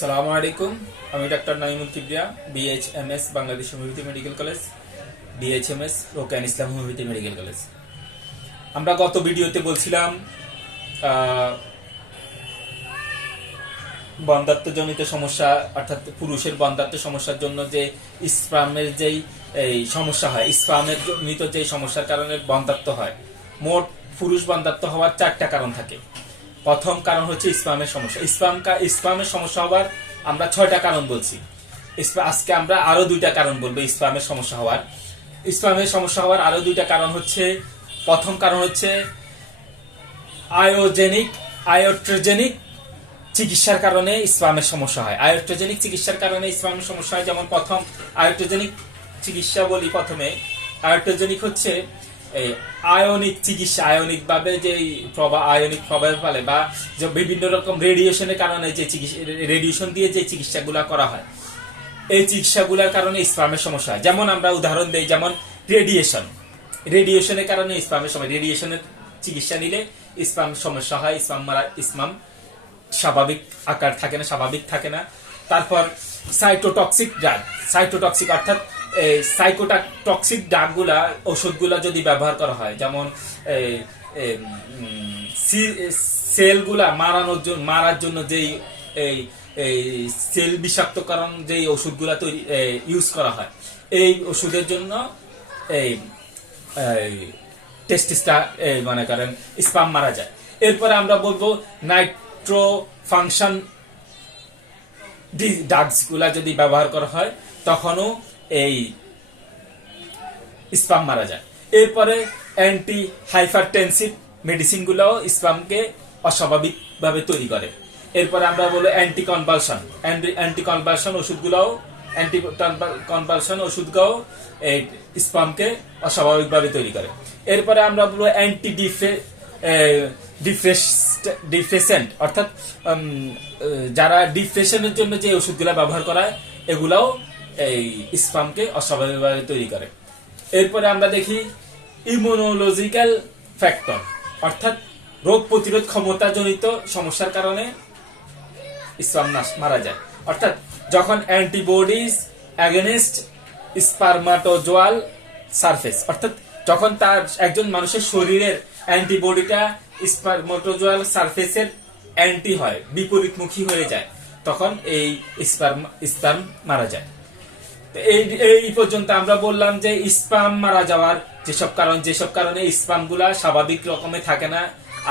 সালামু আলাইকুম। আমি doctor Naimul Kibria, BHMS Bangladesh homeopathy medical college, BHMS রোকেয়ান ইসলাম হোমিওপ্যাথি মেডিকেল কলেজ। আমরা গত ভিডিওতে বলছিলাম বন্ধ্যাত্বজনিত সমস্যা, অর্থাৎ পুরুষের বন্ধ্যাত্ব সমস্যার জন্য যে স্পার্মের যেই এই সমস্যা হয়, স্পার্মের জনিত যে সমস্যার কারণে বন্ধ্যাত্ব হয়, মোট পুরুষ বন্ধ্যাত্ব হওয়ার 4টা কারণ থাকে। প্রথম কারণ হচ্ছে স্পার্মের সমস্যা। স্পার্মের সমস্যা হওয়ার আমরা 6টা কারণ বলছি। আজকে আমরা আরো 2টা কারণ বলবো স্পার্মের সমস্যা হওয়ার। স্পার্মের সমস্যা হওয়ার আরো 2টা কারণ হচ্ছে, প্রথম কারণ হচ্ছে আয়োট্রোজেনিক চিকিৎসার কারণে স্পার্মের সমস্যা হয়। আয়োট্রোজেনিক চিকিৎসার কারণে স্পার্মের সমস্যা হয়। যেমন প্রথম আয়োট্রোজেনিক চিকিৎসা বলি। প্রথমে আয়োট্রোজেনিক হচ্ছে এই আয়নিক চিকিৎসা, আয়নিক ভাবে যে আয়নিক প্রভাব ফেলে বা যে বিভিন্ন রকম রেডিয়েশনের কারণে যে রেডিয়েশন দিয়ে যে চিকিৎসাগুলো করা হয়, এই চিকিৎসাগুলোর কারণে স্পার্মের সমস্যা হয়। যেমন আমরা উদাহরণ দেই, যেমন রেডিয়েশনের কারণে স্পার্মের সমস্যা, রেডিয়েশনের চিকিৎসা নিলে স্পার্ম সমস্যা হয়, স্পার্ম স্বাভাবিক আকার থাকে না, স্বাভাবিক থাকে না। তারপর সাইটোটক্সিক অর্থাৎ সাইকোটক্সিক ড্রাগগুলা, ওষুধগুলা যদি ব্যবহার করা হয়, যেমন সেলগুলা মারার জন্য যেই সেল বিষাক্তকরণ যেই ওষুধগুলা তৈরি ইউজ করা হয়, এই ওষুধের জন্য এই টেস্টিসটা মনে করেন স্পার্ম মারা যায়। এরপরে আমরা বলবো নাইট্রো ফাংশন ড্রাগস গুলা যদি ব্যবহার করা হয়, তখনও এই স্পার্ম মারা যায়। এরপরে অ্যান্টি হাইপারটেনসিভ মেডিসিন গুলাও স্পার্মকে অস্বাভাবিক ভাবে তৈরি করে। এরপরে আমরা বলবো অ্যান্টি কনভালশন ওষুধগুলো এই স্পার্মকে অস্বাভাবিক ভাবে তৈরি করে। এরপরে আমরা বলবো অ্যান্টি ডিপ্রেসেন্ট অর্থাৎ যারা ডিপ্রেশনের জন্য যে ওষুধগুলো ব্যবহার করা হয়, এগুলাও এই স্পার্মকে অস্বাভাবিকভাবে তৈরি করে। এরপরে আমরা দেখি ইমিউনোলজিক্যাল ফ্যাক্টর, অর্থাৎ রোগ প্রতিরোধ ক্ষমতা জনিত সমস্যার কারণে স্পার্ম মারা যায়। অর্থাৎ যখন অ্যান্টিবডিজ অ্যাগেনস্ট স্পার্মাটোজোয়াল সারফেস, অর্থাৎ যখন তার একজন মানুষের শরীরের অ্যান্টিবডিটা স্পার্মাটোজোয়াল সারফেসের অ্যান্টি হয়, বিপরীতমুখী হয়ে যায়, তখন এই স্পার্ম মারা যায়। এই পর্যন্ত আমরা বললাম যে স্পার্ম মারা যাওয়ার যেসব কারণে স্পার্ম গুলা স্বাভাবিক রকমে থাকে না,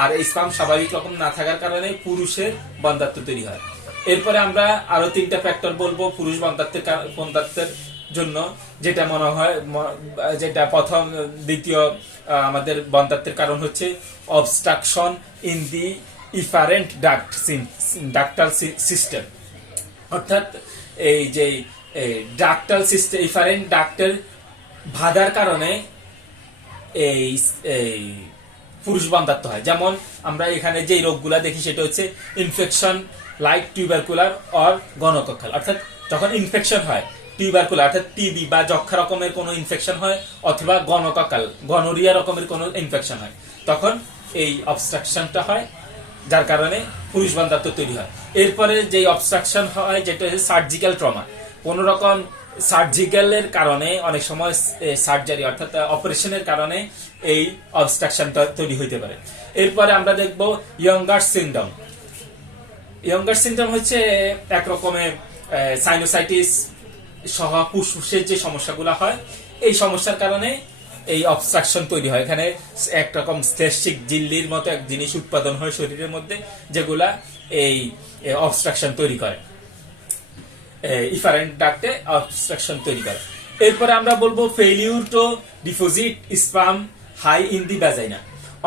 আর স্পার্ম স্বাভাবিক রকম না থাকার কারণে পুরুষের বন্ধ্যাত্ব তৈরি হয়। এরপরে আমরা আরো 3টা ফ্যাক্টর বলবো পুরুষ বন্ধ্যাত্বের জন্য, যেটা মনে হয় যেটা প্রথম দ্বিতীয় আমাদের বন্ধ্যাত্বের কারণ হচ্ছে obstruction in the efferent ductal system, অর্থাৎ এই যে ডাক্টাল সিস্টেম, ইফারেন্ট ডাক্টের বাধার কারণে এই পুরুষ বন্ধ্যাত্ব হয়। যেমন আমরা এখানে যে রোগগুলা দেখি সেটা হচ্ছে ইনফেকশন লাইক টিউবারকুলার অর গণকক্কাল, অর্থাৎ যখন ইনফেকশন হয়, টিউবারকুলার অর্থাৎ টিবি বা যক্ষা রকমের কোনো ইনফেকশন হয়, অথবা গণকক্কাল গনোরিয়া রকমের কোনো ইনফেকশন হয়, তখন এই অবস্ট্রাকশনটা হয়, যার কারণে পুরুষ বন্ধ্যাত্ব তৈরি হয়। এরপরে যে অবস্ট্রাকশন হয়, যেটা হচ্ছে সার্জিক্যাল ট্রমা, কোন রকম সার্জিক্যালের কারণে, অনেক সময় সার্জারি অর্থাৎ অপারেশনের কারণে এই অবস্ট্রাকশনটা তৈরি হইতে পারে। এরপরে আমরা দেখব ইয়ঙ্গার সিনড্রোম হচ্ছে এক রকমের সাইনোসাইটিস সহ ফুসফুসের যে সমস্যাগুলো হয়, এই সমস্যার কারণে এই অবস্ট্রাকশন তৈরি হয়। এখানে একরকম শ্লেষ্মিক ঝিল্লির মতো এক জিনিস উৎপাদন হয় শরীরের মধ্যে, যেগুলা এই অবস্ট্রাকশন তৈরি করে, ইফারেন্ট ডাক্টে অবস্ট্রাকশন তৈরি করে। এরপরে আমরা বলবো failure to deposit sperm high in the vagina,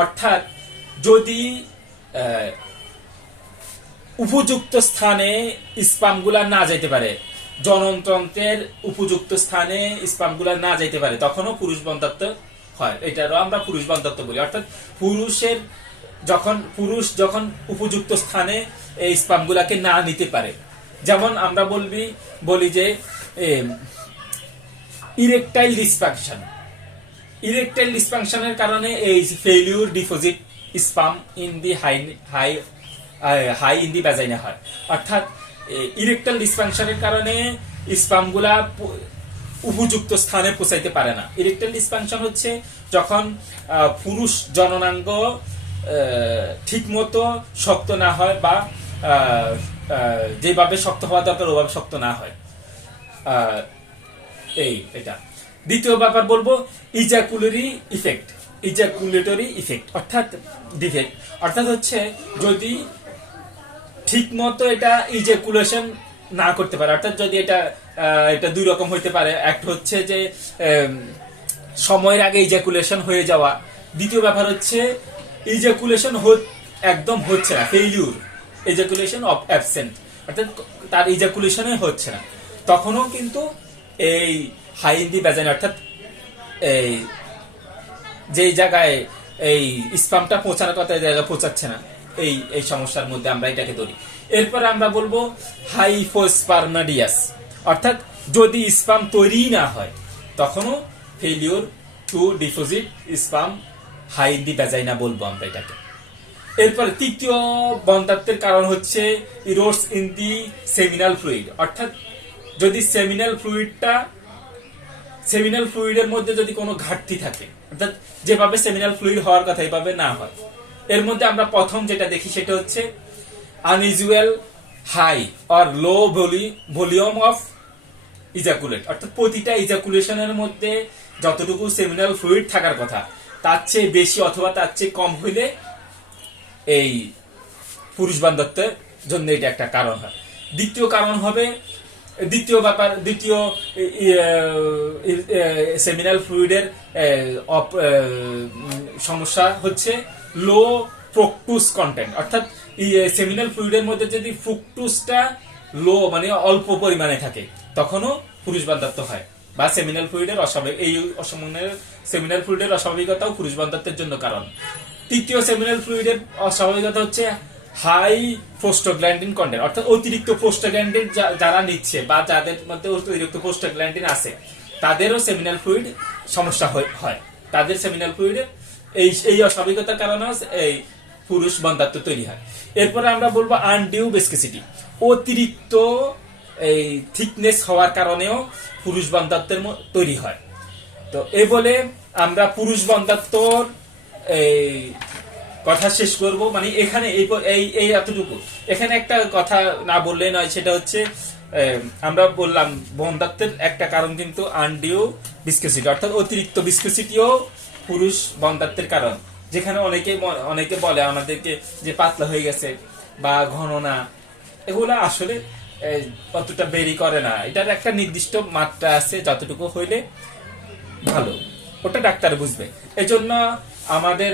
অর্থাৎ যদি উপযুক্ত স্থানে স্পার্মগুলা না যাইতে পারে, জননতন্ত্রের উপযুক্ত স্থানে স্পার্মগুলা না যাইতে পারে, তখনও পুরুষ বন্ধ্যাত্ব হয়। এটারও আমরা পুরুষ বন্ধ্যাত্ব বলি। অর্থাৎ পুরুষ যখন উপযুক্ত স্থানে এই স্পার্মগুলাকে না নিতে পারে, যেমন আমরা বলি যে ইরেকটাইল ডিসফাংশনের কারণে এই failure deposit sperm in the high in the vagina হয়। অর্থাৎ ইরেকটাইল ডিসফাংশনের কারণে স্পামগুলা উপযুক্ত স্থানে পৌঁছাইতে পারে না। ইরেকটাইল ডিসফাংশন হচ্ছে যখন পুরুষ জননাঙ্গ ঠিক মতো শক্ত না হয় বা যেভাবে শক্ত হওয়া দরকার ওভাবে শক্ত না হয়। এটা দ্বিতীয় ব্যাপার বলবো ইজাকুলেটরি ইফেক্ট অর্থাৎ ডিফেক্ট, অর্থাৎ হচ্ছে যদি ঠিক মতো এটা ইজাকুলেশন না করতে পারে, অর্থাৎ যদি এটা দুই রকম হইতে পারে। একটা হচ্ছে যে সময়ের আগে ইজাকুলেশন হয়ে যাওয়া, দ্বিতীয় ব্যাপার হচ্ছে ইজাকুলেশন একদম হচ্ছে না, ফেইলিউর, ইজাকুলেশন অফ অ্যাবসেন্ট, অর্থাৎ তার ইজাকুলেশনে হচ্ছে না, তখনও কিন্তু এই হাই ইন দি ভ্যাজাইনা অর্থাৎ এই যেই জায়গায় এই স্পামটা পৌঁছানোর কথা জায়গায় পৌঁছাচ্ছে না, এই সমস্যার মধ্যে আমরা এটাকে ধরি। এরপর আমরা বলবো হাইপোস্পারমাডিয়াস, অর্থাৎ যদি স্পাম তৈরি না হয় তখনও failure to deposit sperm high in the vagina বলবো আমরা এটাকে। এরপর তৃতীয় বন্ধ্যাত্বের কারণ হচ্ছে errors in the seminal fluid, অর্থাৎ যদি সেমিনাল ফ্লুইডের মধ্যে যদি কোনো ঘাটতি থাকে, অর্থাৎ যেভাবে সেমিনাল ফ্লুইড হওয়ার কথা এইভাবে না হয়। এর মধ্যে আমরা প্রথম যেটা দেখি সেটা হচ্ছে unusual high or low volume of ejaculate, অর্থাৎ প্রতিটা ইজাকুলেশনের মধ্যে যতটুকু সেমিনাল ফ্লুইড থাকার কথা তার চেয়ে বেশি অথবা তার চেয়ে কম হইলে এই পুরুষ বান্ধবত্বের জন্য এটা একটা কারণ হয়। দ্বিতীয় সেমিনাল ফ্লুইডের সমস্যা হচ্ছে লো ফ্রুকটুস কন্টেন্ট, অর্থাৎ সেমিনাল ফ্লুইডের মধ্যে যদি ফ্রুকটুসটা লো মানে অল্প পরিমাণে থাকে তখনও পুরুষ বান্ধবত্ব হয়, বা সেমিনাল ফ্লুইডের সেমিনাল ফ্লুইডের অস্বাভাবিকতাও পুরুষ বান্ধবত্বের জন্য কারণ। তৃতীয় সেমিনাল ফ্লুইডের অস্বাভাবিকতা হচ্ছে হাই প্রোস্টাগ্ল্যান্ডিন কন্টেন্ট, অর্থাৎ অতিরিক্ত প্রোস্টাগ্ল্যান্ডিন যারা নিচ্ছে বা যাদের মধ্যে অতিরিক্ত প্রোস্টাগ্ল্যান্ডিন আছে তাদেরও সেমিনাল ফ্লুইড সমস্যা হয়, তাদের সেমিনাল ফ্লুইডে এই অস্বাভাবিকতার কারণে এই পুরুষ বন্ধ্যাত্ব তৈরি হয়। এরপরে আমরা বলবো আনডিউ ভিসকোসিটি, অতিরিক্ত এই থিকনেস হওয়ার কারণেও পুরুষ বন্ধ্যাত্বের তৈরি হয়। তো এই বলে আমরা পুরুষ বন্ধ্যাত্বর এই কথা শেষ করব, মানে এখানে এই এতটুকু। এখানে একটা কথা না বললে নয়, সেটা হচ্ছে আমরা বললাম বন্ধ্যাত্বের একটা কারণ কিন্তু আনডিউ ভিসকোসিটি, অর্থাৎ অতিরিক্ত ভিসকোসিটিও পুরুষ বন্ধ্যাত্বের কারণ। যেখানে অনেকে বলে আমাদেরকে যে পাতলা হয়ে গেছে বা ঘন না, এগুলো আসলে অতটা বেরি করে না, এটার একটা নির্দিষ্ট মাত্রা আছে, যতটুকু হইলে ভালো ওটা ডাক্তার বুঝবে। এই জন্য আমাদের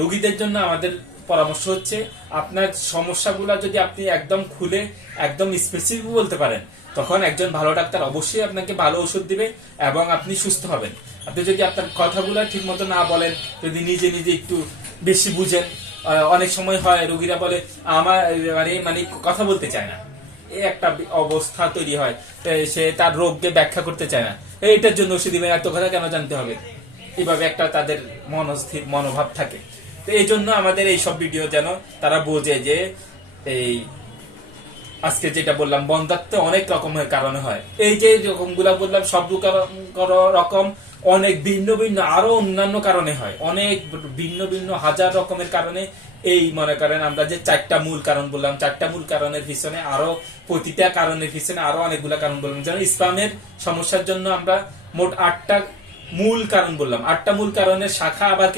রোগীদের জন্য আমাদের পরামর্শ হচ্ছে আপনার সমস্যাগুলো যদি আপনি একদম খুলে একদম স্পেসিফিক বলতে পারেন তখন একজন ভালো ডাক্তার অবশ্যই আপনাকে ভালো ওষুধ দিবে এবং আপনি সুস্থ হবেন। আপনি যদি আপনার কথাগুলো ঠিক মতো না বলেন, যদি নিজে একটু বেশি বুঝেন, অনেক সময় হয় রোগীরা বলে আমার মানে কথা বলতে চায় না, এই একটা অবস্থা তৈরি হয়, সে তার রোগকে ব্যাখ্যা করতে চায় না, এইটার জন্য ওষুধ দিবেন, এত কথা কেন জানতে হবে, এইভাবে একটা তাদের মনস্থির মনোভাব থাকে। তো এই জন্য আমাদের এই সব ভিডিও যেন তারা বোঝে যে এই আজকে যেটা বললাম বন্ধ্যাত্ব অনেক রকমের কারণে হয়, এই যে রকমগুলা বললাম সব রকম অনেক ভিন্ন ভিন্ন আরো অন্যান্য কারণে হয়, অনেক ভিন্ন হাজার রকমের কারণে। এই মনে করেন আমরা যে 4টা মূল কারণ বললাম, 4টা মূল কারণের পিছনে আরো প্রতিটা কারণের পিছনে আরো অনেকগুলা কারণ বললাম। যেমন স্পামের সমস্যার জন্য আমরা মোট 8টা মূল কারণ বললাম, 8টা মূল কারণের শাখা আবার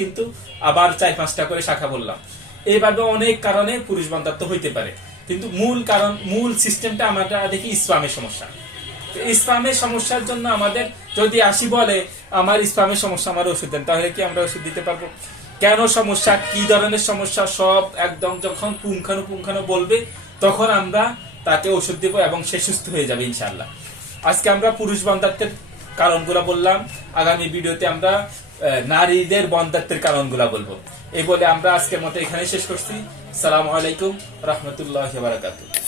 4-5টা করে শাখা বললাম। এইভাবে অনেক কারণে পুরুষ বন্ধ্যাত্ব হইতে পারে, কিন্তু মূল সিস্টেমটা আমরা দেখি স্পামের সমস্যা। স্পামের সমস্যার জন্য আমাদের যদি আসি বলে আমার স্পামের সমস্যা, আমার ওষুধ দেন, তাহলে কি আমরা ওষুধ দিতে পারবো? কেন সমস্যা, কি ধরনের সমস্যা সব একদম যখন পুঙ্খানু বলবে তখন আমরা তাকে ওষুধ দেব এবং সে সুস্থ হয়ে যাবে ইনশাআল্লাহ। আজকে আমরা পুরুষ বন্ধ্যাত্বের কারণগুলো বললাম, আগামী ভিডিওতে আমরা নারীদের বন্ধ্যাত্বের কারণগুলো বলবো। এই বলে আমরা আজকের মতো এখানে শেষ করছি। আসসালামু আলাইকুম রাহমাতুল্লাহি ওয়া বারাকাতুহু।